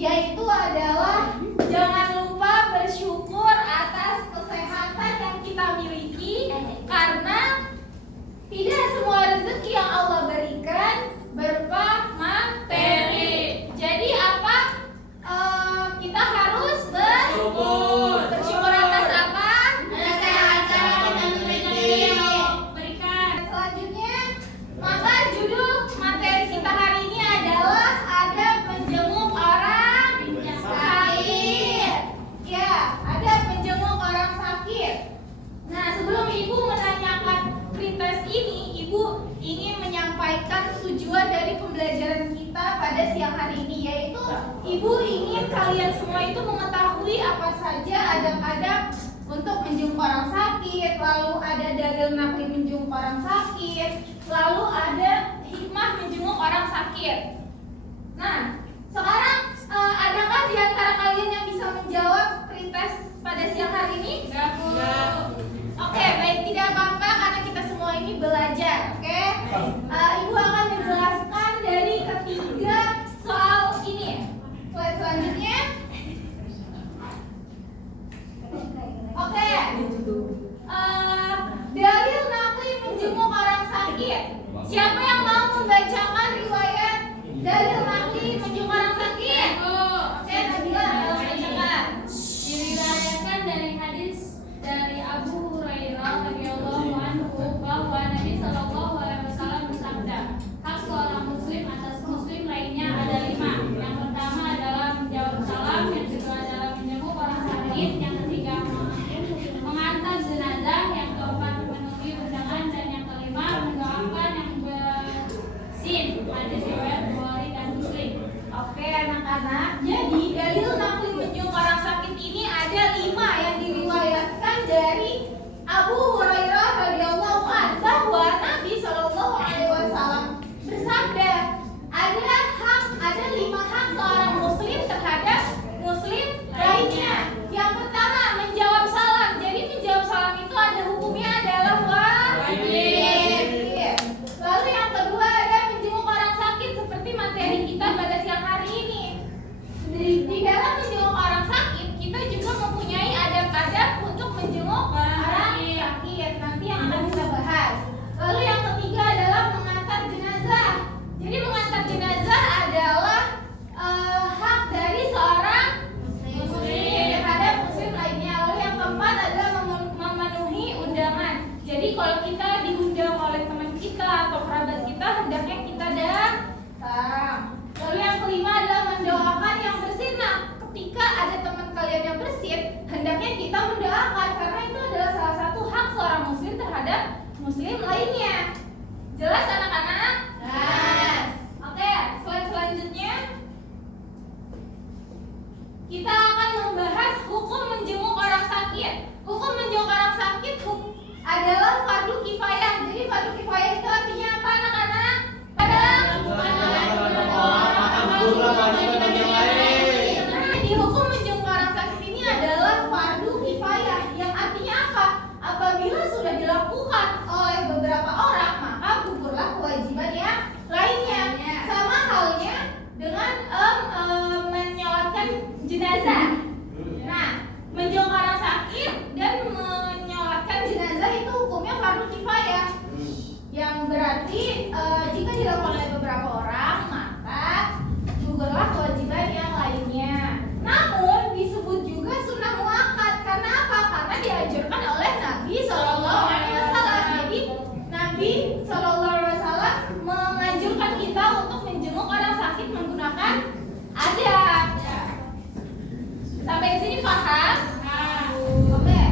yaitu adalah jangan lupa bersyukur atas kesehatan yang kita miliki, karena tidak semua rezeki yang Allah berikan berupa materi. Jadi apa? Kita harus bersyukur atas apa? Kesehatan yang berikan. Selanjutnya, maka judul materi kita hari ini adalah adab menjenguk orang sakit. Ya, adab menjenguk orang sakit. Nah, sebelum Ibu menanyakan pretest ini, Ibu ingin menyampaikan tujuan dari pembelajaran kita pada siang hari ini, yaitu Ibu ingin kalian semua itu mengetahui apa saja adab-adab untuk menjenguk orang sakit, lalu ada dalil nakli menjenguk orang sakit, lalu ada hikmah menjenguk orang sakit. Nah, sekarang adakah di antara kalian yang bisa menjawab pretest pada siang hari ini? Oke, baik, tidak apa-apa karena kita semua ini belajar, oke? Ibu akan menjelaskan dari ketiga soal ini. Slide selanjutnya. Oke. Dalil nakli menjenguk orang sakit. Siapa yang mau membacakan riwayat dalil nakli menjenguk orang sakit? Oke, Nabila bacakan. Diriwayatkan dari hadis dari Abu Hurairah radhiyallahu anhu bahwa Nabi Shallallahu alaihi wasallam bersabda, hak seorang muslim atas muslim lainnya ada 5. Yang pertama adalah menjawab salam, yang kedua adalah menjenguk orang sakit, yang ketiga mengantar jenazah, yang keempat memenuhi undangan, dan yang kelima mendoakan yang bersin. Hadis riwayat Bukhari dan Muslim. Oke, anak-anak. Jadi dalil nakli menjenguk orang sakit ini ada 5 yang diriwayatkan dari Abu Hurairah radhiyallahu anhu bahwa Nabi Shallallahu alaihi wasallam bersabda, ada 5 hak seorang muslim terhadap muslim lainnya. Yang pertama, menjawab salam. Jadi menjawab salam itu ada hukumnya adalah wajib. Lalu yang kedua ada menjenguk orang sakit seperti materi kita pada siang hari ini. Di dalam menjenguk orang sakit, kita juga mempunyai adab-adab untuk menjenguk orang sakit. Nanti yang akan kita bahas. Lalu yang ketiga adalah mengantar jenazah. Jadi mengantar jenazah adalah hak dari seorang muslim terhadap muslim lainnya. Lalu yang keempat adalah memenuhi undangan. Jadi kalau kita diundang oleh teman kita atau kerabat kita, hendaknya kita datang. Lalu yang kelima adalah mendoakan yang bersin. Nah, ketika ada teman kalian yang bersin, hendaknya kita mendoakan karena itu adalah salah satu hak seorang muslim terhadap muslim lainnya. Jelas anak-anak? Jelas. Oke, slide selanjutnya kita akan membahas hukum menjenguk orang sakit. Hukum menjenguk orang sakit adalah fardu kifayah. Jadi fardu kifayah itu artinya apa, anak-anak? Di hukum menjenguk orang sakit ini adalah fardu kifayah, yang artinya apa? Apabila sudah dilakukan oleh beberapa orang, maka gugurlah kewajiban yang lainnya. Sama halnya dengan menyolatkan jenazah. Nah, menjenguk orang sakit dan menyolatkan jenazah itu hukumnya fardu kifayah, yang berarti jika dilakukan oleh beberapa orang, maka gugurlah kewajiban yang lainnya. Namun disebut juga sunnah muakkad. Karena apa? Karena dianjurkan oleh Nabi Shallallahu alaihi wasallam. Jadi Nabi Shallallahu alaihi wasallam menganjurkan kita untuk menjenguk orang sakit menggunakan adab. Sampai di sini paham? Oke.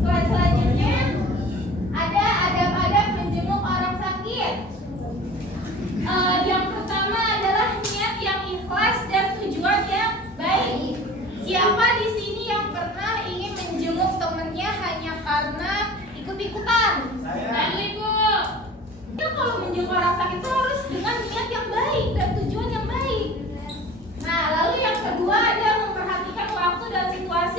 Slide selanjutnya ada adab-adab menjenguk orang sakit. Yang pertama adalah niat yang ikhlas dan tujuan yang baik. Siapa di sini yang pernah ingin menjenguk temannya hanya karena ikut-ikutan? Ibu. Ya, kalau menjenguk orang sakit itu harus dengan niat yang baik dan tujuan yang baik. Nah, lalu yang kedua ada memperhatikan waktu dan situasi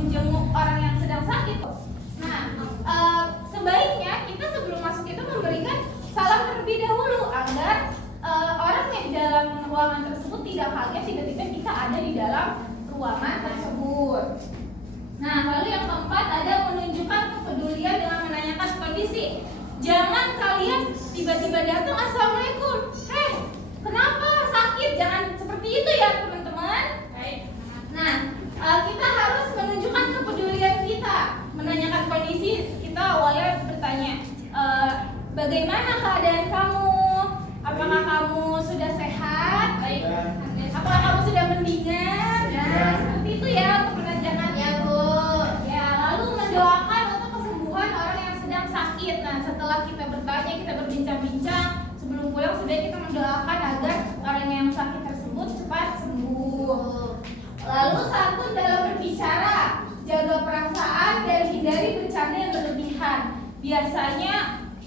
menjenguk orang yang sedang sakit. Nah, sebaiknya kita sebelum masuk itu memberikan salam terlebih dahulu agar orang yang di dalam ruangan tersebut tidak kaget tiba-tiba kita ada di dalam ruangan tersebut. Nah, lalu yang keempat ada menunjukkan kepedulian dengan menanyakan kondisi. Jangan kalian tiba-tiba datang, assalamualaikum, kenapa sakit? Jangan seperti itu ya teman-teman. Nah, kita harus menunjukkan kepedulian kita, menanyakan kondisi. Kita awalnya bertanya, bagaimana keadaan kamu? Apakah kamu sudah sehat? Baik. Apakah kamu sudah mendingan? Nah, seperti itu ya untuk menanyakan ya Bu. Ya, lalu mendoakan untuk kesembuhan orang yang sedang sakit. Nah, setelah kita bertanya, kita berbincang-bincang, sebelum pulang sebaiknya kita mendoakan agar orang yang sakit tersebut cepat sembuh. Lalu santun dalam berbicara, jaga perasaan dan hindari bercanda yang berlebihan. Biasanya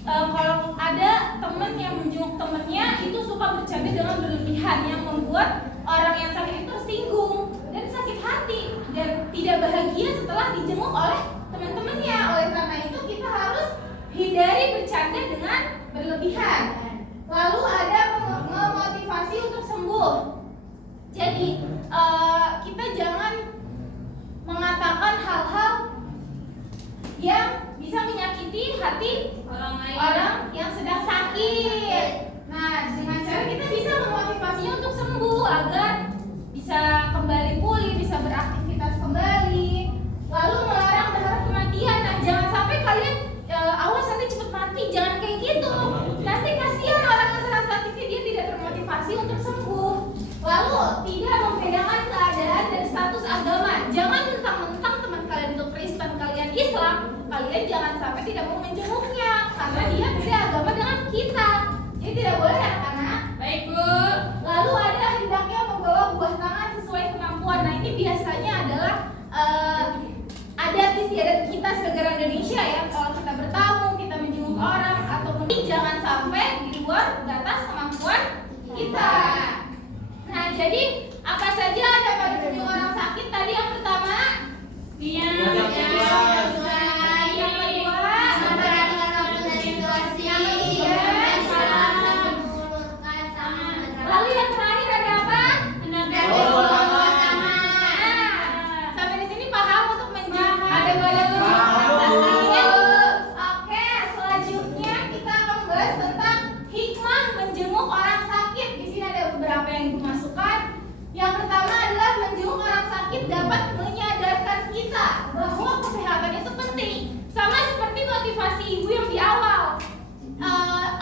kalau ada teman yang menjenguk temannya itu suka bercanda dengan berlebihan yang membuat orang yang sakit itu tersinggung dan sakit hati dan tidak bahagia setelah dijenguk oleh teman-temannya. Oleh karena itu kita harus hindari bercanda dengan berlebihan. Lalu ada memotivasi untuk sembuh. Jadi kita jangan mengatakan hal-hal yang bisa menyakiti hati orang yang sedang sakit. Nah, dengan cara kita bisa memotivasinya untuk sembuh agar bisa kembali pulih, bisa beraktivitas kembali. Lalu melarang berharap kematian. Nah, jangan sampai kalian awas nanti cepat mati, jangan kayak gitu. Nanti kasihan orang yang sedang sakit dia tidak termotivasi untuk sembuh. Lalu tidak membedakan keadaan dan status agama. Jangan mentang-mentang teman kalian itu Kristen, kalian Islam, kalian jangan sampai tidak mau menjenguknya karena dia beda agama dengan kita. Jadi tidak boleh anak-anak. Baik Bu. Lalu ada hendaknya membawa buah tangan sesuai kemampuan. Nah, ini biasanya adalah adat istiadat kita sebagai orang Indonesia ya. Kalau kita bertamu, kita menjenguk orang ataupun jangan sampai di luar batas kemampuan kita. Nah, jadi apa saja ada pada menjenguk orang sakit tadi? Yang pertama, diam. Yang kedua, lalu yang terakhir ada apa? Sampai di sini paham untuk menjenguk ada pada Oke, selanjutnya kita akan membahas tentang hikmah menjenguk orang sakit. Di sini ada beberapa yang dimasukkan. Yang pertama adalah menjenguk orang sakit dapat menyadarkan kita bahwa kesehatan itu penting. Sama seperti motivasi ibu yang di awal.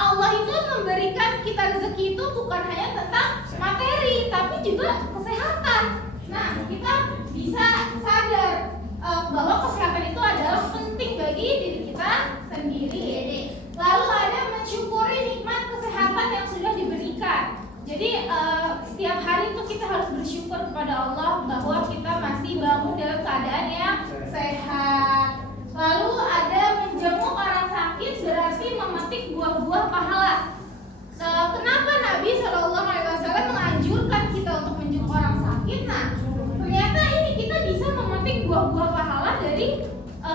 Allah itu memberikan kita rezeki itu bukan hanya tentang materi, tapi juga kesehatan. Nah, kita bisa sadar bahwa kesehatan itu adalah penting bagi diri kita sendiri. Lalu ada mensyukuri nikmat kesehatan yang sudah diberikan. Jadi setiap hari itu kita harus bersyukur kepada Allah bahwa kita masih bangun dalam keadaan yang sehat. Lalu ada menjenguk orang sakit berarti memetik buah-buah pahala. Kenapa Nabi SAW menganjurkan kita untuk menjenguk orang sakit? Nah, ternyata ini kita bisa memetik buah-buah pahala dari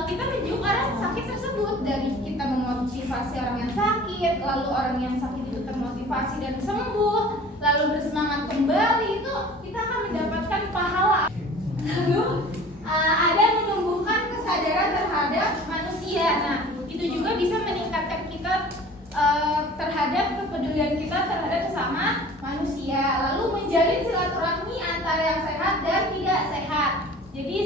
kita menjenguk orang sakit tersebut. Dari kita memotivasi orang yang sakit, lalu orang yang sakit itu termotivasi dan sembuh, lalu bersemangat kembali, itu kita akan mendapatkan pahala. Lalu ada menumbuhkan kesadaran terhadap manusia. Nah, itu juga bisa meningkatkan kita terhadap kepedulian kita terhadap sesama manusia. Lalu menjalin silaturahmi antara yang sehat dan tidak sehat. Jadi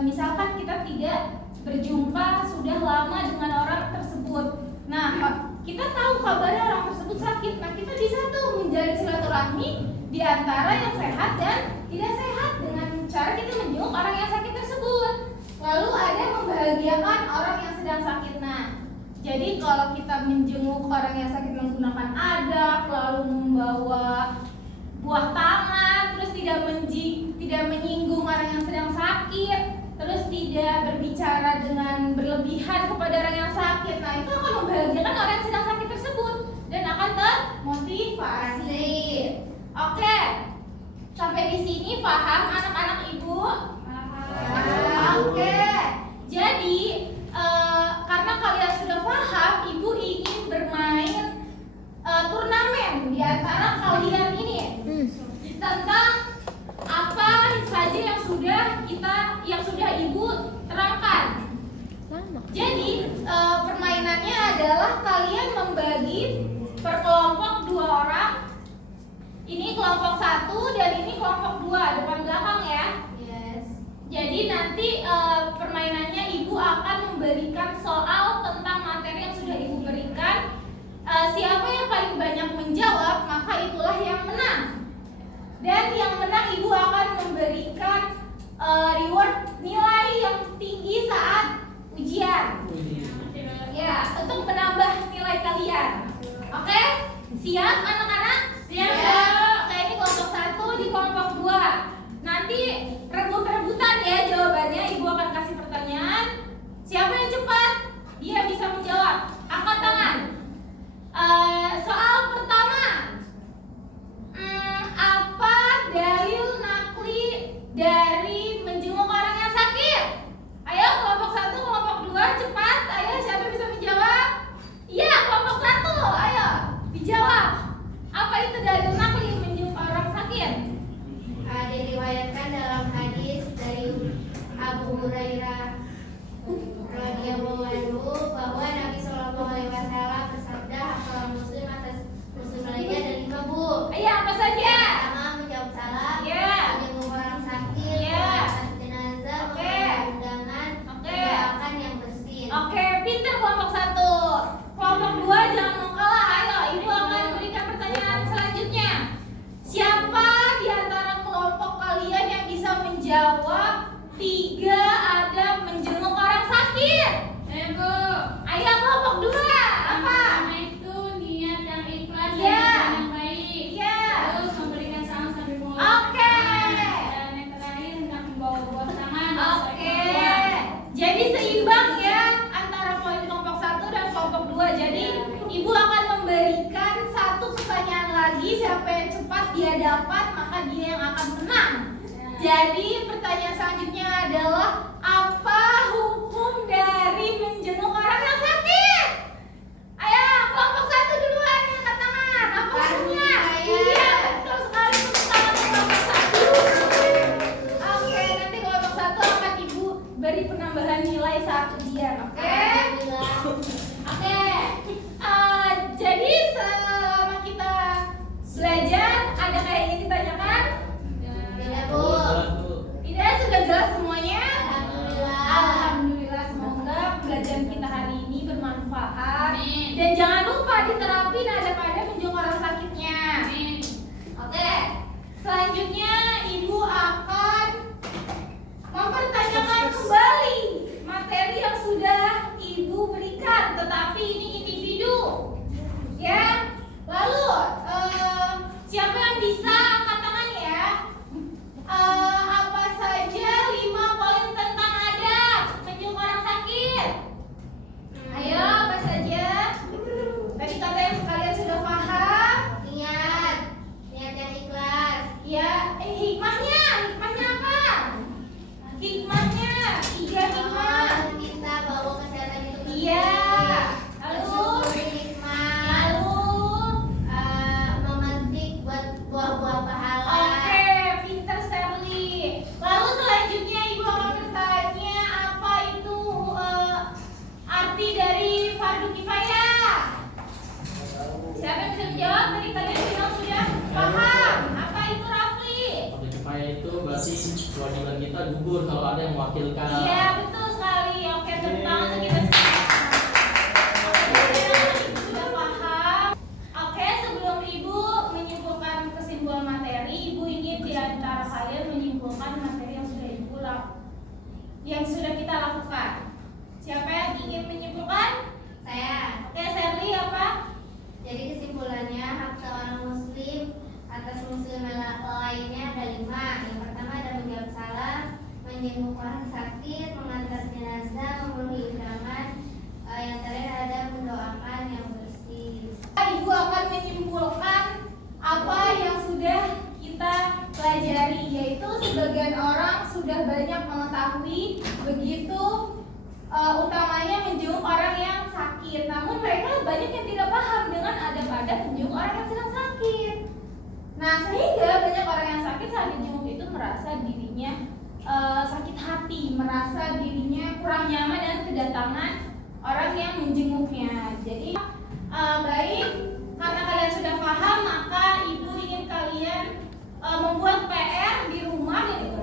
misalkan kita tidak berjumpa sudah lama dengan orang tersebut. Nah, kita tahu kabarnya orang tersebut sakit. Nah, kita bisa tuh menjalin silaturahmi di antara yang sehat dan tidak sehat dengan cara kita menjenguk orang yang sakit tersebut. Lalu ada membahagiakan orang yang sedang sakit. Nah, jadi kalau kita menjenguk orang yang sakit menggunakan adab, lalu membawa buah tangan, terus tidak menyinggung orang yang sedang sakit, terus tidak berbicara dengan berlebihan kepada orang yang sakit. Nah, itu akan membahagiakan orang yang sedang sakit tersebut dan akan termotivasi. Oke, sampai di sini paham anak-anak ibu? Paham. Oke. yang sudah ibu terangkan. Jadi permainannya adalah kalian membagi per kelompok 2 orang. Ini kelompok 1 dan ini kelompok 2, depan belakang ya. Yes. Jadi nanti permainannya ibu akan memberikan soal tentang materi yang sudah ibu berikan. Siapa yang paling banyak menjawab, maka itulah yang menang. Dan yang menang ibu akan memberikan reward nilai yang tinggi saat ujian. Ya, untuk menambah nilai kalian. Oke? Siap anak-anak? Siap. Ya. Oke, ini kelompok 1 di kelompok 2. Nanti rebut-rebutan ya jawabannya. Ibu akan kasih pertanyaan. Siapa yang cepat? Dia bisa menjawab. Angkat tangan. Soal pertama. Apa dalil nakli dari menjenguk orang yang sakit? Ayo kelompok 1, kelompok 2 cepat. Ayo siapa yang bisa menjawab? Iya, kelompok 1. Ayo dijawab. Apa itu dalil nakli menjenguk orang sakit? Diriwayatkan dalam hadis dari Abu Hurairah radhiyallahu anhu bahwa Nabi Shallallahu alaihi wasallam bersabda, hak seorang muslim atas muslim lainnya ada 5, Bu. Ayo apa saja? Pertama, menjawab salam, Iya. menjenguk orang sakit, Iya. mengangkat jenazah, Oke. memberi undangan, Oke. mendoakan yang bersin. Oke, pintar kelompok 1. Kelompok 2 jangan mau kalah. Ayo, ibu akan berikan pertanyaan selanjutnya. Siapa di antara kelompok kalian yang bisa menjawab 3 ada menjenguk orang sakit? Bu. Ayo kelompok 2. Apa? Pertama itu niat yang ikhlas dan Iya. niat yang baik. Iya. Terus memberikan salam sambil mulai. Oke. Dan yang terakhir hendak membawa buah tangan. dan Oke. sebagai buah. Jadi seimbang ya antara poin kelompok 1 dan kelompok 2. Jadi ibu akan memberikan 1 pertanyaan lagi. Siapa yang cepat dia dapat, maka dia yang akan menang. Jadi pertanyaan selanjutnya adalah apa hukum dari menjenguk orang yang sakit? Ayo kelompok 1 duluan yang angkat tangan. Apa hukumnya? Iya betul sekali, tepuk tangan untuk kelompok 1. Oke, nanti kelompok 1 akan ibu beri penambahan nilai 1 ujian. Oke? Alhamdulillah. Oke. Jadi selama kita belajar ada kayak yang ditanyakan? Tidak, Bu. Tidak, sudah jelas semuanya? Alhamdulillah. Alhamdulillah, semoga pelajaran kita hari ini bermanfaat. Amin. Dan jangan lupa diterapin ada pada menjenguk orang sakitnya. Amin. Oke. Selanjutnya ibu akan mempertanyakan kembali materi yang sudah ibu berikan, tetapi ini individu. Ya. Lalu siapa yang bisa angkat tangan ya? Apa saja 5 poin tentang adab menjenguk orang sakit? Ayo, apa saja? Tadi katanya kalian sudah paham? Niat yang ikhlas. Ya, hikmahnya apa? Hikmahnya 3 hikmah. Kita bawa kesehatan itu. Iya. Lalu hikmah. Memetik buat buah-buah pahala. Oke, pinter Sherly. Lalu selanjutnya ibu akan bertanya apa itu arti dari fardu kifayah. Siapa yang bisa menjawab? Tadi kalian bilang sudah paham. Apa itu Rafli? Fardu kifayah itu berarti kewajiban kita gugur kalau ada yang mewakilkan. Iya, betul sekali. Oke, tepuk tangan untuk kita semua. Oke, ibu sudah paham. Oke, sebelum ibu menyimpulkan kesimpulan materi, ibu ingin di antara kalian menyimpulkan materi yang sudah kita lakukan. Siapa yang ingin menyimpulkan? Saya. Oke, Sherly apa? Jadi kesimpulannya hak seorang muslim atas muslim lainnya ada 5. Yang pertama ada menjawab salam, menjenguk orang sakit, mengantar jenazah, memenuhi undangan. Yang terakhir ada mendoakan yang bersih. Ibu akan menyimpulkan apa yang sudah kita pelajari, yaitu sebagian orang sudah banyak mengetahui begitu utamanya menjenguk orang yang sakit. Namun mereka banyak yang tidak paham dengan adab-adab menjenguk orang yang sedang sakit. Nah, sehingga banyak orang yang sakit saat dijenguk itu merasa dirinya sakit hati, merasa dirinya kurang nyaman dengan kedatangan orang yang menjenguknya. Jadi baik, karena kalian sudah paham, maka ibu ingin kalian membuat PR di rumah dan